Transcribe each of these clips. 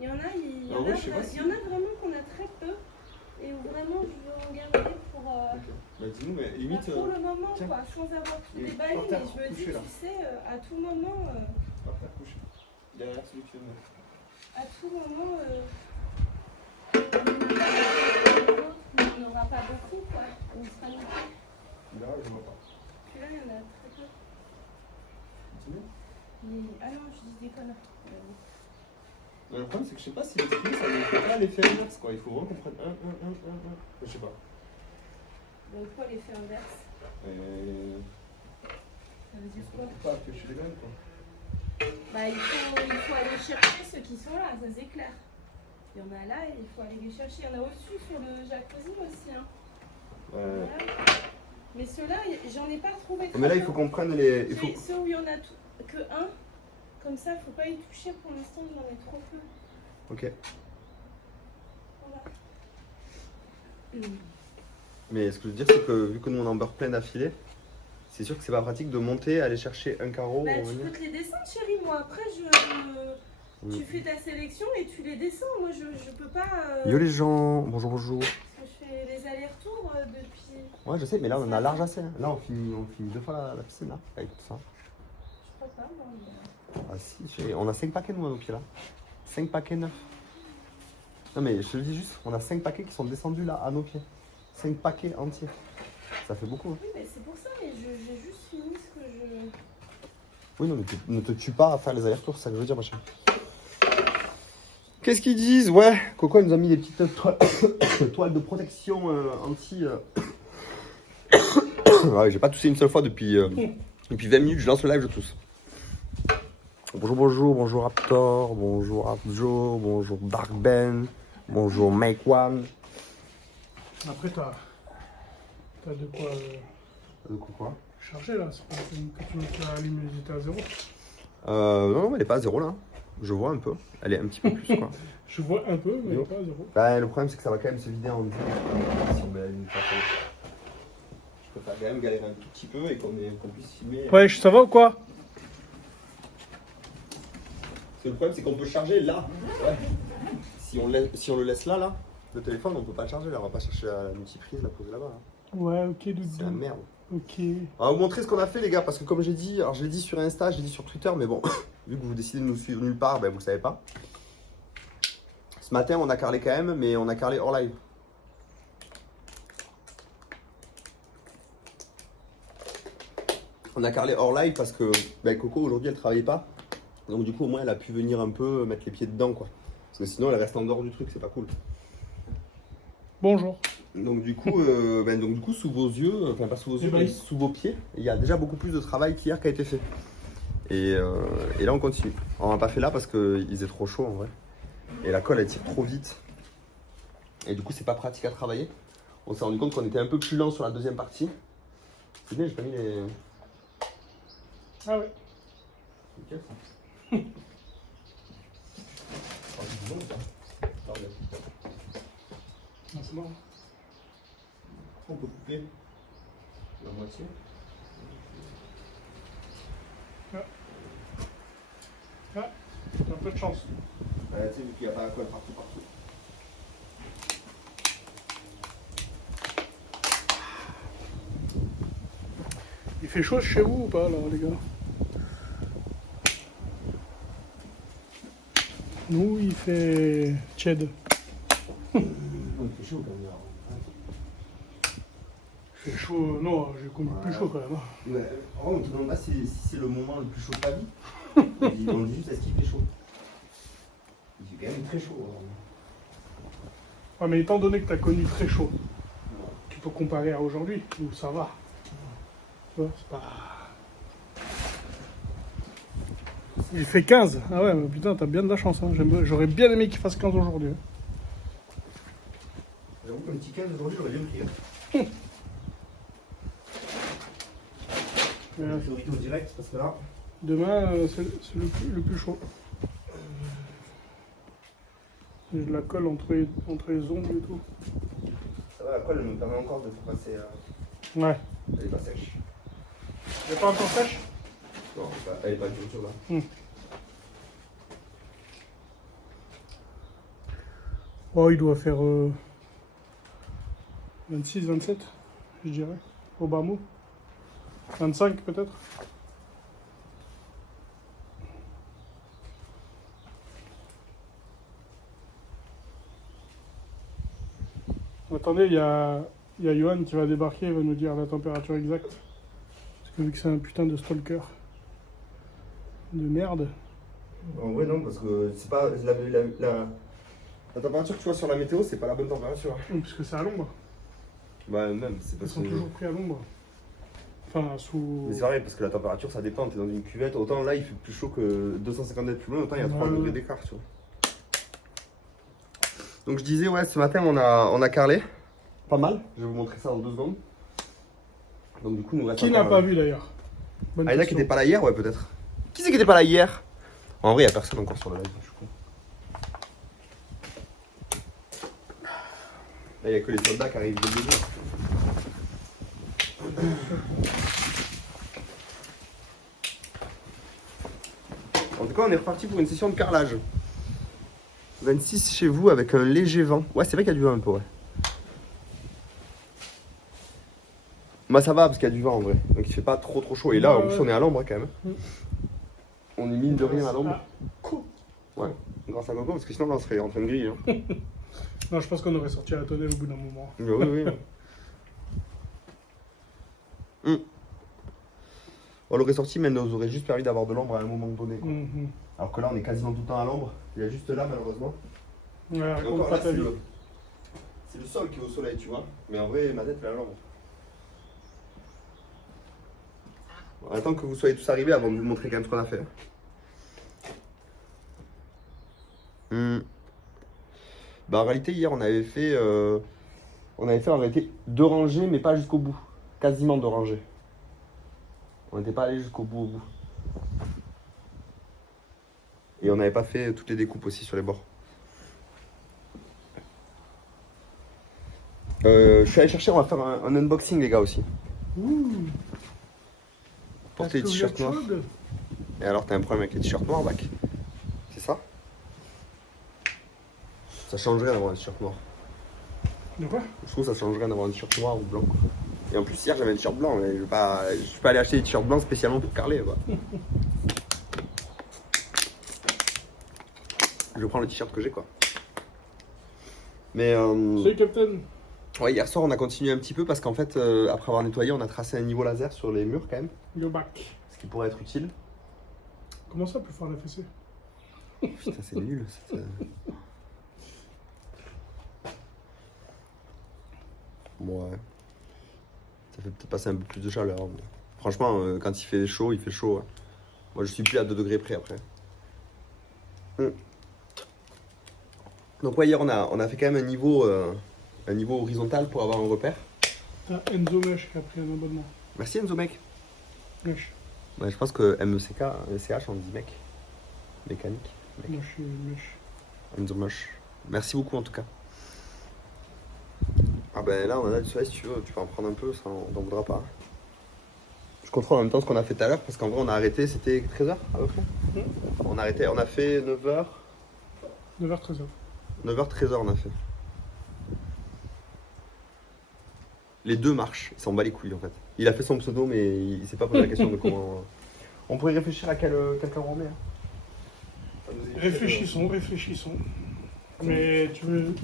Il y en a, il y Ah en ouais, a, je sais pas il y en a vraiment qu'on a très peu et où vraiment je veux en garder pour, Bah dis-nous, mais limite... pour le moment, tiens. quoi, sans avoir tout Il est déballé. par Mais terre, je me dis, couché, là. tu sais, à tout moment, Par terre couché. Derrière celui que tu viens de mettre. à tout moment, on n'aura pas beaucoup, quoi. On sera nickel. Là, je vois pas. Puis là, il y en a très peu. Continue. Ah non, je dis des conneries. Mais le problème, c'est que je sais pas si les prix, ça ne fait pas l'effet inverse, quoi. Il faut vraiment qu'on prenne un. Je sais pas. Donc quoi, l'effet inverse? Ça veut dire quoi? Pas piocher les graines, quoi. Bah, il faut aller chercher ceux qui sont là, ça c'est clair. Il y en a là et il faut aller les chercher. Il y en a au-dessus sur le jacuzzi aussi. Hein. Voilà. Mais ceux-là, j'en ai pas trouvé. Mais là, il faut qu'on prenne les. Il faut... Ceux où il y en a que un, comme ça, faut pas y toucher pour l'instant, j'en ai trop peu. Ok. Voilà. Mais ce que je veux dire, c'est que vu que nous on a en beurre plein d'affilée, c'est sûr que c'est pas pratique de monter, aller chercher un carreau. Bah, tu peux te les descendre, chérie. Moi, après, tu fais ta sélection et tu les descends. Moi, je peux pas. Yo les gens, bonjour, bonjour. Parce que je fais les allers-retours depuis. Ouais, je sais, mais là on en a large assez. Hein. Là, on finit 2 fois la piscine, là, avec tout ça. Je crois pas, moi. Mais... Ah si, chérie, on a 5 paquets nous à nos pieds là. 5 paquets neufs. Non mais je te le dis juste, on a 5 paquets qui sont descendus là à nos pieds. 5 paquets entiers. Ça fait beaucoup. Hein. Oui, mais c'est pour ça, mais j'ai juste fini ce que je... Oui, non, mais ne te tue pas à faire les allers-retours, c'est ça que je veux dire, machin. Qu'est-ce qu'ils disent? Ouais, Coco elle nous a mis des petites toiles de protection anti... Ouais, j'ai pas toussé une seule fois depuis 20 minutes, je lance le live, je tousse. Bonjour Raptor, bonjour Abjo, bonjour Dark Ben, bonjour Make One. Après, t'as de quoi De quoi? charger là, c'est pas que tu mettes la luminosité à 0. Non, elle est pas à 0 là. Je vois un peu. Elle est un petit peu plus quoi. Je vois un peu, mais pas à 0. Bah, le problème c'est que ça va quand même se vider en 10 si on met la lumière. Je préfère quand même galérer un tout petit peu et qu'on puisse filmer. Ouais, ça va ou quoi? Parce que le problème c'est qu'on peut charger là. Ouais. Si on le laisse là, le téléphone on peut pas le charger là. On va pas chercher la multiprise, la poser là-bas. Là. Ouais, ok, C'est la Doudou. merde. Ok. On va vous montrer ce qu'on a fait les gars, parce que comme j'ai dit, alors je l'ai dit sur Insta, je l'ai dit sur Twitter, mais bon, vu que vous décidez de nous suivre nulle part, ben vous le savez pas. Ce matin on a carrelé quand même, mais on a carrelé hors live. On a carrelé hors live parce que ben, Coco aujourd'hui elle travaillait pas. Donc du coup au moins elle a pu venir un peu mettre les pieds dedans quoi. Parce que sinon elle reste en dehors du truc, c'est pas cool. Bonjour. Donc du coup, sous vos yeux, enfin pas sous vos yeux, mais sous vos pieds, il y a déjà beaucoup plus de travail qu'hier qui a été fait. Et là on continue. On n'a pas fait là parce qu'il faisait trop chaud en vrai. Et la colle elle tire trop vite. Et du coup c'est pas pratique à travailler. On s'est rendu compte qu'on était un peu plus lent sur la deuxième partie. C'est bien, j'ai pas mis les... Ah ouais. C'est nickel ça. Ah, c'est marrant. On peut couper la moitié. Ah, t'as un peu de chance. Tu sais, vu qu'il n'y a pas la colle partout. Il fait chaud chez vous ou pas, là, les gars? Nous, il fait tiède. Il fait chaud quand même. Il fait chaud, non, j'ai connu plus chaud quand même. Hein. Ouais, on ne te demande pas si c'est le moment le plus chaud de ta vie. On dit juste est-ce qu'il fait chaud. Il fait quand même très chaud. Ouais, mais étant donné que tu as connu très chaud, tu peux comparer à aujourd'hui, où ça va. Tu vois, c'est pas... Il fait 15. Ah ouais, mais putain, t'as bien de la chance. Hein. J'aurais bien aimé qu'il fasse 15 aujourd'hui. Hein. J'avoue qu'un petit 15 aujourd'hui, j'aurais bien pris. Hein. Je vais au direct parce que là... Demain, c'est le plus chaud. J'ai de la colle entre les ongles et tout. Ça va, la colle, elle me permet encore de faire passer... Ouais. Elle est pas sèche. Elle est pas encore sèche? Non, elle est pas dure là. Oh, il doit faire 26, 27, je dirais, au bas mot. 25 peut-être. Attendez, il y a Johan qui va débarquer, il va nous dire la température exacte. Parce que vu que c'est un putain de stalker de merde. En vrai, non, parce que c'est pas la température que tu vois sur la météo, c'est pas la bonne température. Parce que c'est à l'ombre. Bah, même, c'est Ils parce sont que. toujours pris à l'ombre. Enfin, sous. Mais c'est vrai, parce que la température ça dépend. T'es dans une cuvette, autant là il fait plus chaud que 250 mètres plus loin, autant il y a 3 degrés d'écart, tu vois. Donc je disais, ouais, ce matin on a carrelé. Pas mal, je vais vous montrer ça dans 2 secondes. Donc du coup, nous reste. Qui n'a pas vu d'ailleurs? Ah, il y en a qui n'étaient pas là hier, ouais, peut-être. Qui c'est qui n'était pas là hier? En vrai, il n'y a personne encore sur le live, je suis con. Là, il n'y a que les soldats qui arrivent de début. En tout cas, on est reparti pour une session de carrelage. 26 chez vous avec un léger vent. Ouais, c'est vrai qu'il y a du vent un peu, ouais. Bah ça va parce qu'il y a du vent en vrai. Donc il fait pas trop chaud. Et là, en plus, on est à l'ombre quand même. On est mine de rien à l'ombre. Ouais, grâce à Coco, parce que sinon là, on serait en train de griller. Hein. Non, je pense qu'on aurait sorti la tonnelle au bout d'un moment. Oui, oui. On l'aurait sorti, mais elle nous aurait juste permis d'avoir de l'ombre à un moment donné. Quoi. Alors que là, on est quasiment tout le temps à l'ombre. Il y a juste là, malheureusement. Ouais, encore, là, c'est le sol qui est au soleil, tu vois. Mais en vrai, ma tête, elle est à l'ombre. On attend que vous soyez tous arrivés avant de vous montrer quand même ce qu'on a fait. Bah, en réalité, hier, on avait fait en réalité 2 rangées, mais pas jusqu'au bout. Quasiment 2 rangées. On n'était pas allé jusqu'au bout, au bout. Et on n'avait pas fait toutes les découpes aussi sur les bords. Je suis allé chercher, on va faire un unboxing, les gars, aussi. Porter les t-shirts noirs. Et alors, t'as un problème avec les t-shirts noirs, Bac? C'est ça? Ça changerait d'avoir un t-shirt noir. De quoi? Je trouve que ça changerait d'avoir un t-shirt noir ou blanc. Et en plus, hier, j'avais un t-shirt blanc, mais je suis pas allé acheter des t-shirts blancs spécialement pour carreler, quoi. Je prends le t-shirt que j'ai, quoi. Mais Salut, Captain. ouais, hier soir, on a continué un petit peu parce qu'en fait, après avoir nettoyé, on a tracé un niveau laser sur les murs, quand même. Yo, back. Ce qui pourrait être utile. Comment ça peut faire la fessée? Putain, c'est nul. Ouais. Ça fait peut-être passer un peu plus de chaleur. Mais... Franchement, quand il fait chaud, il fait chaud. Hein. Moi, je suis plus à 2 degrés près après. Donc ouais, hier, on a fait quand même un niveau horizontal pour avoir un repère. T'as Enzo Mesh qui a pris un abonnement. Merci Enzo, mec. Mesh. Ouais, je pense que MECK, CH, on dit mec. Mécanique. Mec. Moi, je suis Mesh. Enzo Mesh. Merci beaucoup en tout cas. Ah ben là, on a du soleil, si tu veux, tu peux en prendre un peu, ça on t'en voudra pas. Je contrôle en même temps ce qu'on a fait tout à l'heure, parce qu'en vrai, on a arrêté, c'était 13h à peu près. On a arrêté, on a fait 9h. 9h, 13h. 9h, 13h, on a fait. Les deux marchent, il s'en bat les couilles en fait. Il a fait son pseudo, mais il s'est pas posé la question de comment. On pourrait réfléchir à quel heure on remet. Hein. Réfléchissons. Mais tu veux.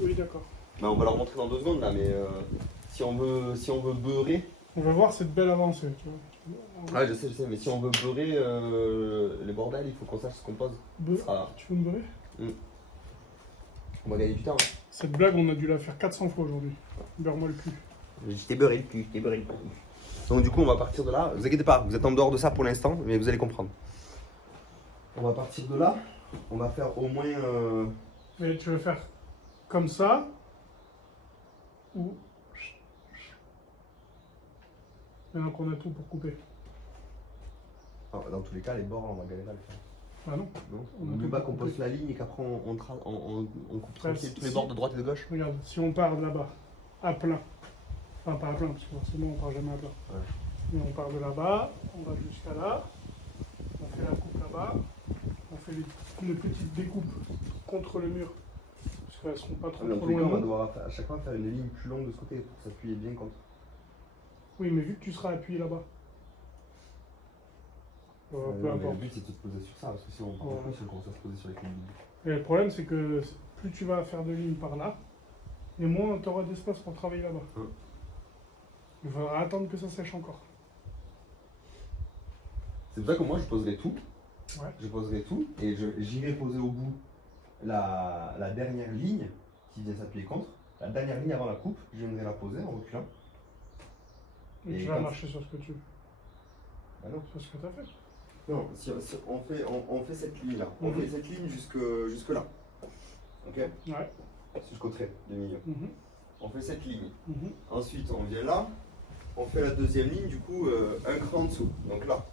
Oui, d'accord. Bah, on va leur montrer dans 2 secondes là, mais si on veut beurrer. On va voir cette belle avancée, tu vois. Ah, je sais, mais si on veut beurrer les bordels, il faut qu'on sache ce qu'on pose. Tu veux me beurrer? On va gagner du temps. Hein. Cette blague, on a dû la faire 400 fois aujourd'hui. Beurre-moi le cul. Je t'ai beurré le cul, Donc du coup, on va partir de là. Vous inquiétez pas, vous êtes en dehors de ça pour l'instant, mais vous allez comprendre. On va partir de là. On va faire au moins... Mais tu veux faire comme ça ou... Maintenant qu'on a tout pour couper. Alors, dans tous les cas, les bords, on va galérer à le faire. Ah non. On veut pas qu'on pose la ligne et qu'après on coupe tranquille tous les bords de droite et de gauche. Regarde, si on part de là-bas, à plein. Enfin, pas à plein, parce que forcément on part jamais à plein. Ouais. Mais on part de là-bas, on va jusqu'à là, on fait la coupe là-bas, on fait une petite découpe contre le mur. Parce qu'elles seront pas trop, Dans trop tous les cas, loin. on va devoir à chaque fois faire une ligne plus longue de ce côté pour s'appuyer bien contre. Oui, mais vu que tu seras appuyé là-bas. Peu Le importe. but c'est de se poser sur ça, parce que si on part en plus, on commence à se poser sur les lignes. Et le problème, c'est que plus tu vas faire de lignes par là, et moins tu auras d'espace pour travailler là-bas. Il faudra attendre que ça sèche encore. C'est pour ça que moi je poserai tout. Ouais. Je poserai tout et j'irai poser au bout la dernière ligne qui vient s'appuyer contre. La dernière ligne avant la coupe, je viendrai la poser en reculant. Et Et tu vas quand- marcher sur ce que tu veux. Bah non. C'est ce que tu as fait. Non, si on fait cette ligne là. On Mhm. fait cette ligne jusque là. Ok. Ouais. Jusqu'au trait du milieu. Mhm. On fait cette ligne. Mhm. Ensuite on vient là. On fait la deuxième ligne du coup un cran en dessous. Donc là.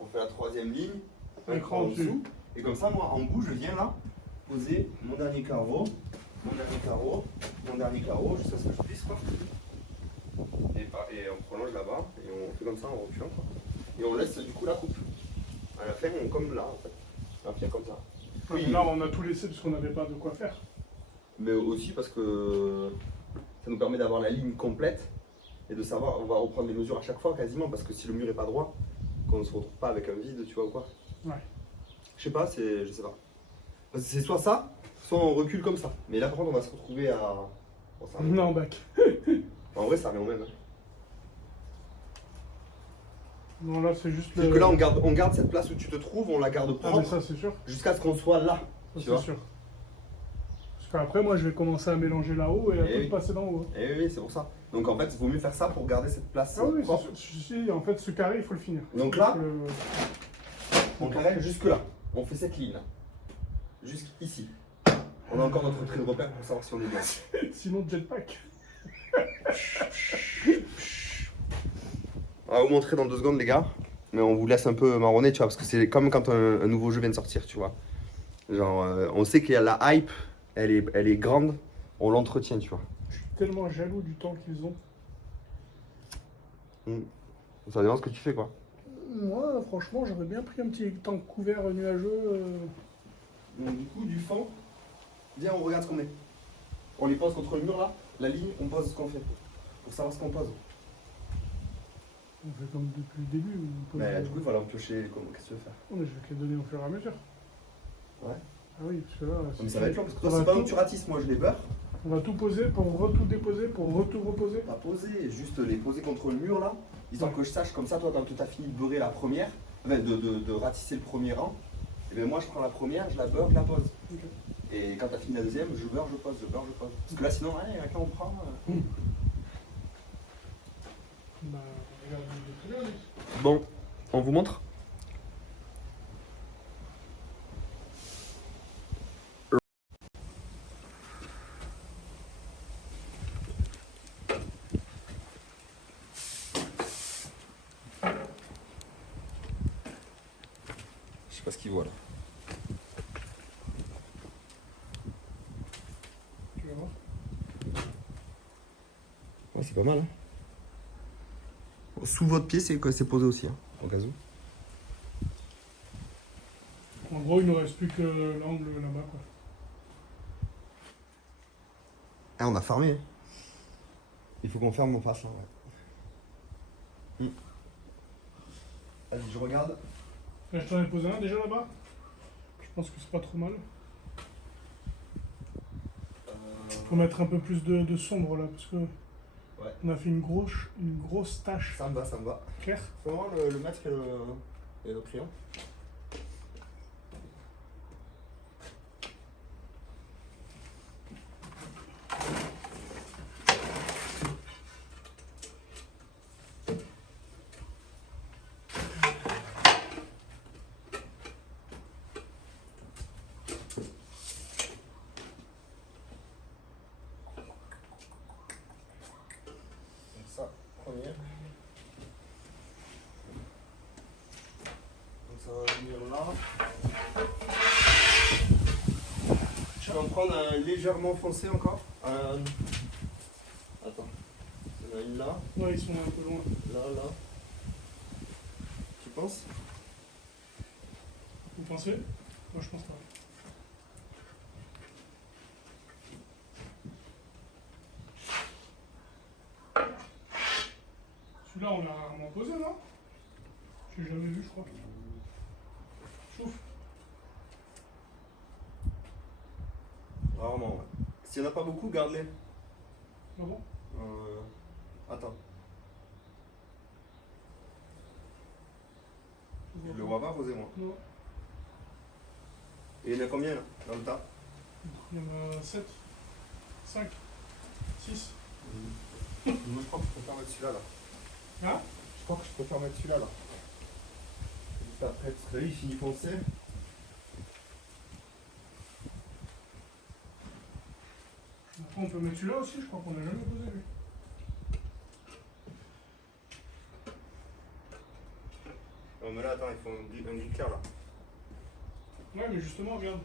On fait la troisième ligne. Un cran en dessous. Et comme ça moi en bout je viens là poser mon dernier carreau. Mon dernier carreau jusqu'à ce que je puisse quoi. Et on prolonge là-bas et on fait comme ça en reculant quoi. Et on laisse du coup la coupe. À la fin on comme là en fait. On vient comme ça. Oui. Là, on a tout laissé parce qu'on n'avait pas de quoi faire. Mais aussi parce que ça nous permet d'avoir la ligne complète et de savoir, on va reprendre les mesures à chaque fois quasiment parce que si le mur est pas droit, qu'on ne se retrouve pas avec un vide, tu vois ou quoi. Ouais. Je sais pas, je sais pas. Parce que c'est soit ça, soit on recule comme ça. Mais là par contre on va se retrouver à... Bon, ça revient. Non, bac. En vrai ça revient au même. Hein. Non, là, c'est juste C'est que là on garde cette place où tu te trouves, on la garde Ah, mais propre ça, c'est sûr. jusqu'à ce qu'on soit là. Ça, Tu c'est vois. sûr. Parce qu'après, moi, je vais commencer à mélanger là-haut et à Eh tout oui. passer d'en haut. Et oui, c'est pour ça. Donc en fait il vaut mieux faire ça pour garder cette place Ah oui, c'est propre. sûr. Si, en fait, ce carré, il faut le finir. Donc là, Le- on carré jusque là. On fait cette ligne là. Jusqu'ici. On a encore notre trait de repère pour savoir si on est bien. Sinon, jetpack. On va vous montrer dans 2 secondes les gars. Mais on vous laisse un peu marronner, tu vois, parce que c'est comme quand un nouveau jeu vient de sortir, tu vois. Genre, on sait qu'il y a la hype, elle est grande, on l'entretient, tu vois. Je suis tellement jaloux du temps qu'ils ont. Ça dépend ce que tu fais, quoi. Moi, franchement, j'aurais bien pris un petit temps couvert nuageux. Donc, du coup, du fond, viens, on regarde ce qu'on met. On les pose contre le mur là, la ligne, on pose ce qu'on fait. Pour savoir ce qu'on pose. On fait comme depuis le début. On peut- Mais du coup, il va leur piocher, qu'est-ce que tu veux faire? Non, mais je vais te les donner au fur et à mesure. Ouais. Ah oui, parce que là, Mais ça va être long, parce que toi, on va c'est pas tout- où tu ratisses, moi je les beurre. On va tout poser pour tout déposer, pour tout reposer. Pas poser, juste les poser contre le mur là, histoire que je sache comme ça, toi quand tu as fini de beurrer la première, enfin, de ratisser le premier rang, et bien moi je prends la première, je la beurre, je la pose. Ok. Et quand tu as fini la deuxième, je beurre, je pose, je beurre, je pose. Parce que là sinon, allez, quand on prend. Bah, regarde, il est très bien, lui. Bon, on vous montre. Je sais pas ce qu'il voit là. Tu vas voir. Ouais, c'est pas mal. Hein. Sous votre pied, c'est posé aussi, hein, au cas où. En gros, il ne reste plus que l'angle là-bas, quoi. Ah, on a fermé. Hein. Il faut qu'on ferme en face là. Ouais. Vas-y, je regarde. Là, je t'en ai posé un déjà là-bas. Je pense que c'est pas trop mal. Faut mettre un peu plus de sombre là, parce que Ouais. on a fait une grosse tache Ça me va, ça me va. claire. Faut voir le masque et le crayon. Donc ça, première. Donc ça va venir là. Je vais en prendre un légèrement foncé encore. Attends. Il y en a une là, Ouais, ils sont un peu loin. là. Tu penses? Vous pensez? Moi, je pense pas. Celui-là, on l'a rarement posé, non? Je l'ai jamais vu, je crois. Chouf. Rarement, ouais. S'il n'y en a pas beaucoup, garde-les. Ah bon? Attends. Je le vois pas poser, moi. Non. Et il y en a combien, là, dans le tas? Il y en a 7, 5, 6. Moi, je crois que je préfère mettre celui-là, là. Hein? Je crois que je préfère mettre celui-là, là. Juste après, parce que là, il finit foncé. Après, on peut mettre celui-là aussi, je crois qu'on n'a jamais posé lui. Non, mais là, attends, il faut un gris clair, là. Ouais, mais justement, regarde.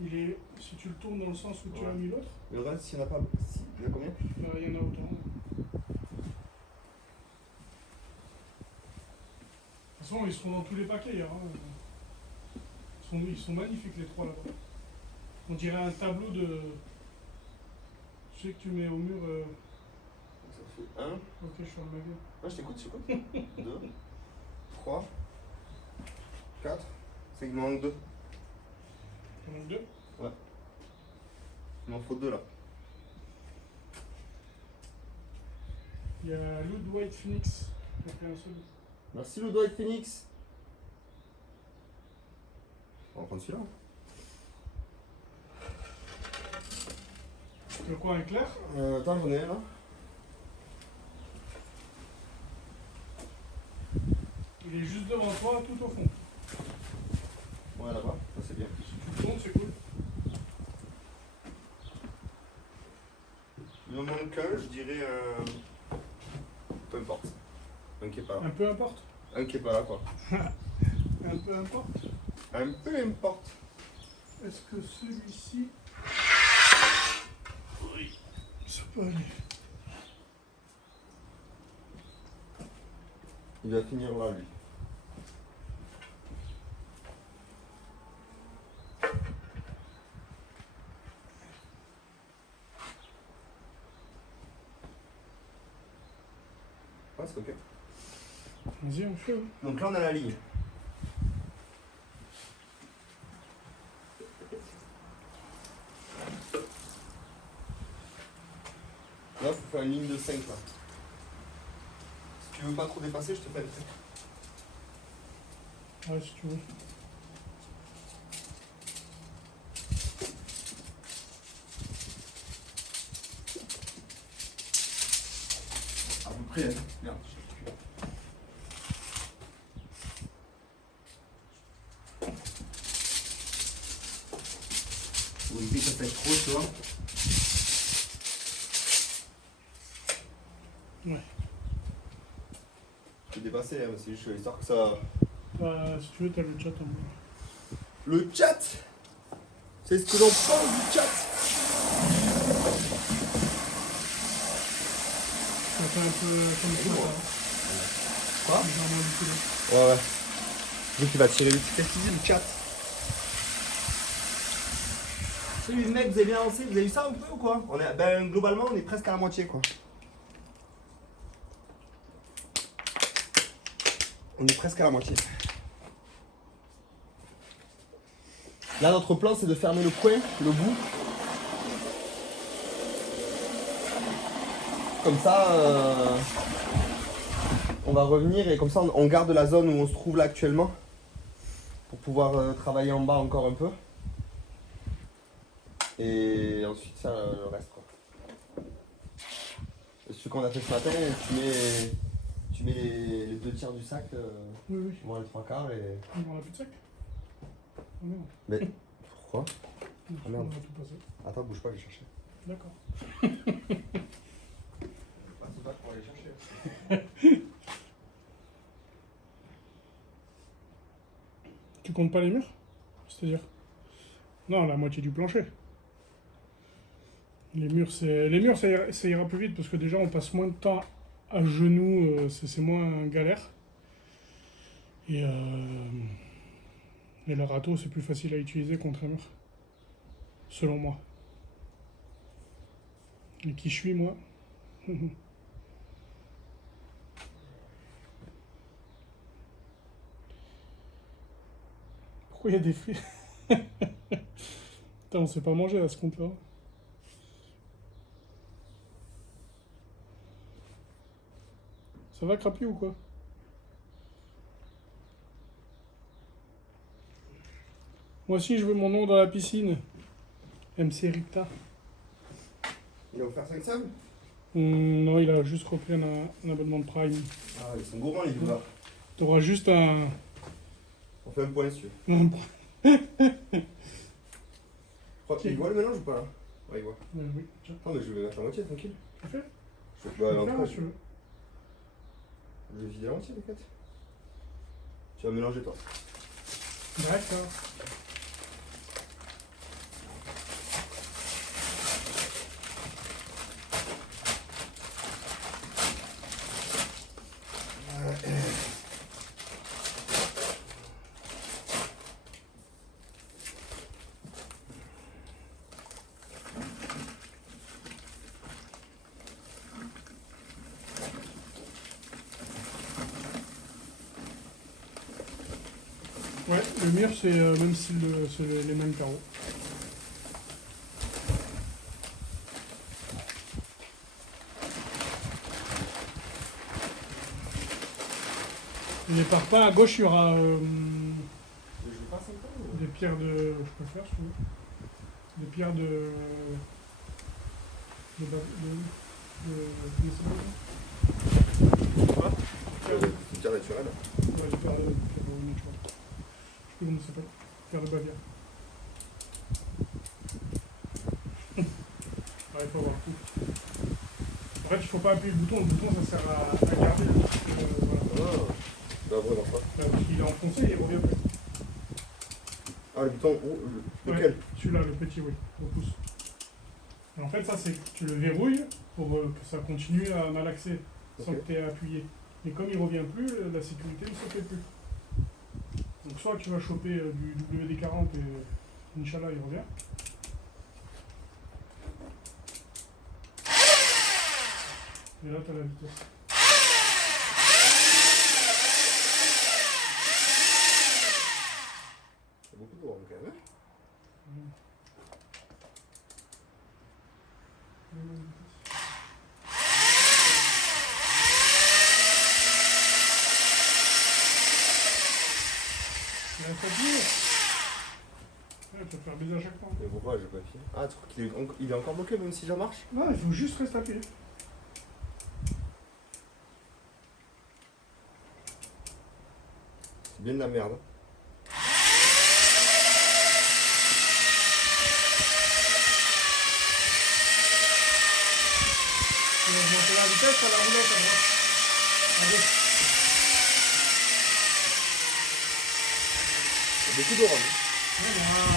Il est. Si tu le tournes dans le sens où tu as mis l'autre, Le reste, s'il n'y en a pas. Il y en a combien? il y en a autant. De toute façon, ils seront dans tous les paquets hier. Hein. Ils sont magnifiques les trois là-bas. On dirait un tableau de. Tu sais que tu mets au mur. Ça fait 1. Ok, je ferme ma gueule. Ouais, je t'écoute, 2, 3, 4. C'est qu'il m'en manque 2. Il en manque 2. Ouais. Il m'en faut 2 là. Il y a Lud White Phoenix. J'ai pris un seul. Merci le doigt Phoenix. On va prendre celui-là. Tu veux quoi, un clair? Attends, j'en ai un là. Il est juste devant toi, tout au fond. Ouais, là-bas, ça c'est bien. Si tu le tournes, c'est cool. Il me manque un, je dirais un. Peu importe. Un qui est pas là. Un peu importe. Un qui est pas là, quoi. Un peu importe. Un peu importe. Est-ce que celui-ci. Oui. Ça peut aller. Il va finir là, lui. Ouais, c'est ok. Vas-y, on fait. Donc là, on a la ligne. Là, il faut faire une ligne de 5 là. Si tu veux pas trop dépasser, je te fais le truc. Ouais, si tu veux. À peu près, hein. Regarde. Pour éviter que ça pète trop, tu vois. Ouais. Je peux dépasser, hein, c'est juste histoire que ça. Si tu veux, t'as le chat en bas. Le chat, c'est ce que l'on pense du chat. Ça fait un peu comme ça. Quoi? Légèrement décollé. Ouais, ouais. Vu qu'il va tirer vite. Qu'est-ce qu'il dit le chat? Salut les mecs, vous avez bien lancé? Vous avez eu ça un peu ou quoi? Ben, globalement, on est presque à la moitié, quoi. On est presque à la moitié. Là, notre plan, c'est de fermer le coin, le bout. Comme ça, on va revenir et comme ça, on garde la zone où on se trouve là actuellement pour pouvoir travailler en bas encore un peu. Et ensuite, faire le reste, quoi. Ce qu'on a fait ce matin, tu mets les 2 tiers du sac, Oui, oui. moins les 3/4 et. On a plus de sac. Oh non. Mais pourquoi? On merde. va tout passer. Attends, bouge pas, je vais chercher. D'accord. Pas ce bac pour aller chercher. Tu comptes pas les murs? C'est-à-dire? Non, la moitié du plancher. Les murs, ça ira plus vite parce que déjà, on passe moins de temps à genoux, c'est moins galère. Et le râteau, c'est plus facile à utiliser contre un mur. Selon moi. Et qui je suis, moi? Pourquoi il y a des fruits? Putain, on sait pas manger à ce compte-là. Ça va, Crapi, ou quoi? Moi aussi, je veux mon nom dans la piscine. MC Ricta. Il a offert 5 sables? Non, il a juste repris un abonnement de Prime. Ah, ils sont gourmands, les viewers. T'auras juste un... On fait un point dessus. un... Il voit le mélange ou pas là? Ouais, il voit. oui, tiens. Ah, mais je vais mettre la moitié, tranquille. Tu fais? Je vais en tout cas, tu veux. je vais vider la moitié, t'inquiète. Tu vas mélanger toi. D'accord. Ouais, le mur c'est même si c'est les mêmes carreaux. Les parpaings à gauche, il y aura des pierres de. Je peux faire, si tu veux. Des pierres de. Quoi? C'est pierre naturelle. Ouais, des pierres naturelles. Je sais plus comment ça s'appelle. Pierre de Bavière. Ouais, il faut avoir tout. En fait, il faut pas appuyer le bouton. Le bouton, ça sert à garder le truc. Voilà. Ah, bah vraiment pas. Parce qu'il est enfoncé, il revient plus. Ah, le bouton, lequel? Ouais, celui-là, le petit, oui, au pouce. Et en fait, ça, c'est que tu le verrouilles pour que ça continue à malaxer sans que tu aies appuyé. Mais comme il revient plus, la sécurité ne se fait plus. Donc soit tu vas choper du WD-40 et Inch'Allah, il revient. Et là, tu as la vitesse. C'est beaucoup d'eau quand même. Il y a un papier. Ouais, tu vas faire baiser à chaque fois. Mais pourquoi je pas fier? Ah, tu crois qu'il est encore bloqué même si ça marche? Non, il faut juste rester appuyé. C'est bien de la merde. Tu vas monter la vitesse à la roulette à droite. Allez. Il y a beaucoup d'eau, hein. Voilà.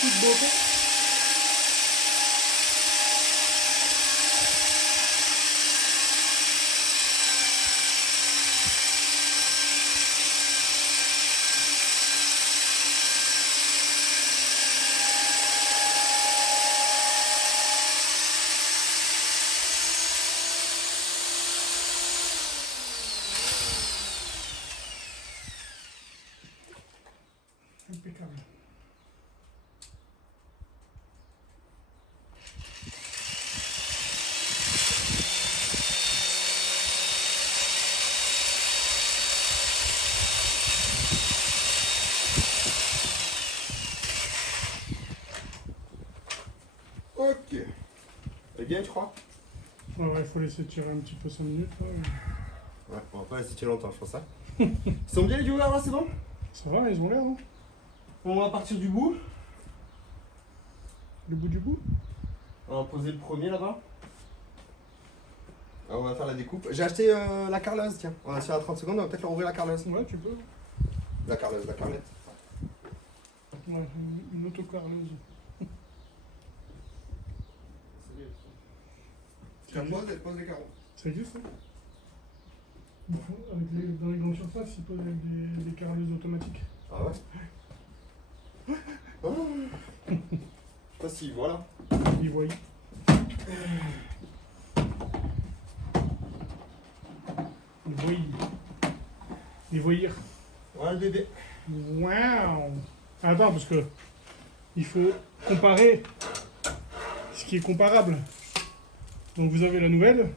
toute beauté. Impeccable. Ok. Eh bien, tu crois? Ouais, il faut laisser tirer un petit peu 5 minutes. Là. Ouais, on va pas laisser tirer longtemps, je pense. Hein. Ils sont bien les viewers là, c'est bon? Ça va, ils ont l'air, hein? On va partir du bout. Le bout du bout? On va poser le premier là-bas. On va faire la découpe. J'ai acheté la carleuse, tiens. On a tiré à 30 secondes, on va peut-être leur ouvrir la carleuse. Ouais, tu peux. La carleuse, la carlette. Ouais, une autocarleuse. Elle pose les carreaux. Ça existe, hein? Bon, dans les grandes surfaces, ils posent avec des carreleuses automatiques. Ah ouais? Oh. Je sais pas si, voilà. Ils voient. Les voyir. Voilà le bébé. Waouh! Attends, parce que il faut comparer ce qui est comparable. Donc vous avez la nouvelle.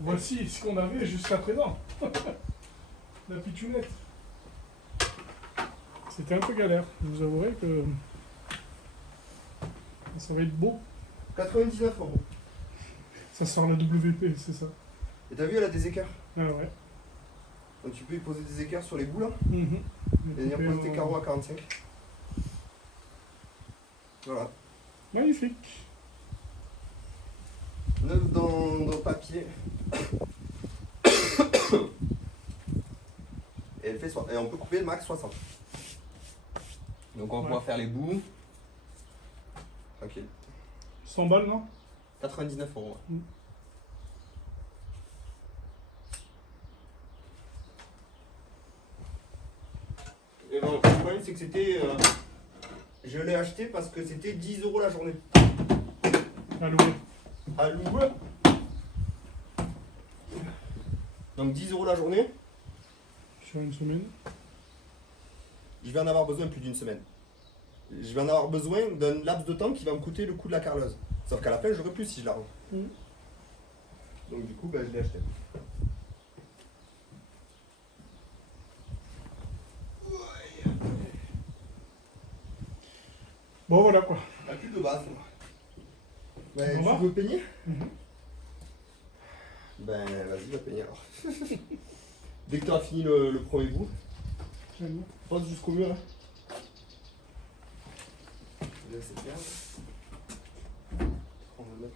Voici ce qu'on avait jusqu'à présent. La pitchounette. C'était un peu galère. Je vous avouerai que ça va être beau. 99 €. Ça sort la WP, c'est ça. Et t'as vu, elle a des écarts. Ah ouais. Donc tu peux y poser des écarts sur les bouts là. Mhm. Et venir poser tes carreaux à 45. Voilà. Magnifique. Neuf dans le papier. Et elle fait et on peut couper le max 60. Donc on va pouvoir faire les bouts. Tranquille. 100 balles, non? 99 €. Ouais. Et bon, le problème c'est que c'était. Je l'ai acheté parce que c'était 10 € la journée. À louer. À louer. Donc 10 € la journée. Sur une semaine. Je vais en avoir besoin plus d'une semaine. Je vais en avoir besoin d'un laps de temps qui va me coûter le coût de la carleuse. Sauf qu'à la fin, j'aurai plus si je la rends. Donc du coup, ben, je l'ai acheté. Bon, voilà quoi. La plus de base. Ben, Au revoir. tu veux peigner? Mhm. Ben, vas-y, va peigner alors. Dès que tu auras fini le premier bout, Très bien. passe jusqu'au mur. Là. Laisse faire.